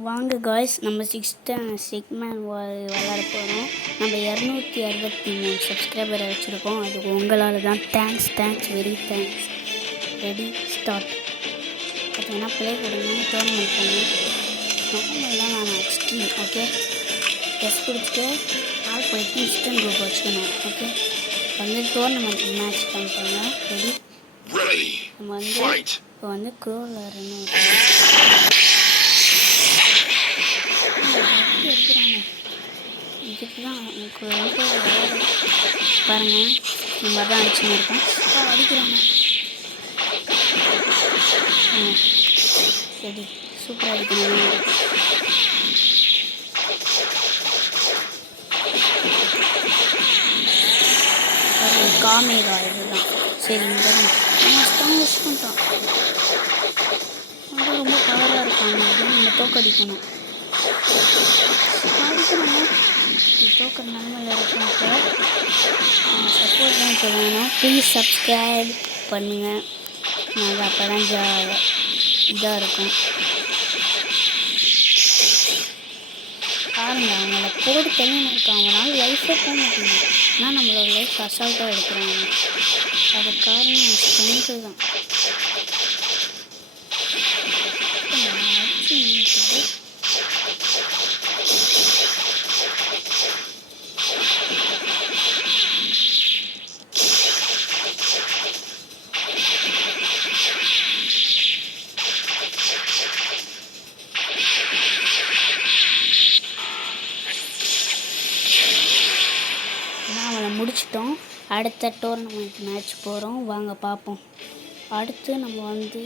வாங்க காய்ஸ், நம்ம 6th segment விளாட போகிறோம். நம்ம 263 சப்ஸ்கிரைபரை வச்சுருக்கோம். அதுக்கு உங்களால் தான். Thanks, very thanks. Ready start. பார்த்தீங்கன்னா ப்ளே கொடுங்க, டோர்னமெண்ட் பண்ணி நார்மல் தான். நான் எக்ஸ்ட்ரீம் ஓகே டெஸ்ட் பிடிச்சிட்டு ஆள் போயிட்டு இன்ஸ்டன்ட் குரூப் வச்சுக்கணும். ஓகே வந்து டோர்னமெண்ட் மேட்ச் பண்ணுறாங்க. ரெடி. நம்ம வந்து இப்போ வந்து க்ரோலர்னு எடுக்கிறாங்க. இதுக்கு தான் எனக்கு வந்து பாருங்கள், இந்த மாதிரி தான் அடிச்சுன்னு இருக்கேன். அடிக்கிறாங்க. சரி, சூப்பராக அடிக்கணும். காமேகா இதுதான். சரி, இந்த மஸ்தான் யூஸ் பண்ணிட்டான். அது ரொம்ப பவராக இருக்காங்க. அப்படின்னு நம்ம தோக்கடிக்கணும். தோக்கிற நிலமையில் இருக்கும். இப்போ சப்போர்ட் தான் இப்போ வேணும். ப்ளீஸ் சப்ஸ்கிரைப் பண்ணுங்கள். நாங்கள் அப்போ தான் இதாக இருக்கும். பாருங்கள், அவங்கள போட்டு தெளிவு இருக்காங்க. அவங்களால லைஃபே போக மாட்டேங்குது. ஆனால் நம்மளோட லைஃப் அசால்ட்டாக எடுக்கிறாங்க. அது காரணம் ஸ்ட்ரென்த்து தான். அவளை முடிச்சிட்டோம். அடுத்த டோர்னமெண்ட் மேட்ச் போகிறோம். வாங்க பார்ப்போம். அடுத்து நம்ம வந்து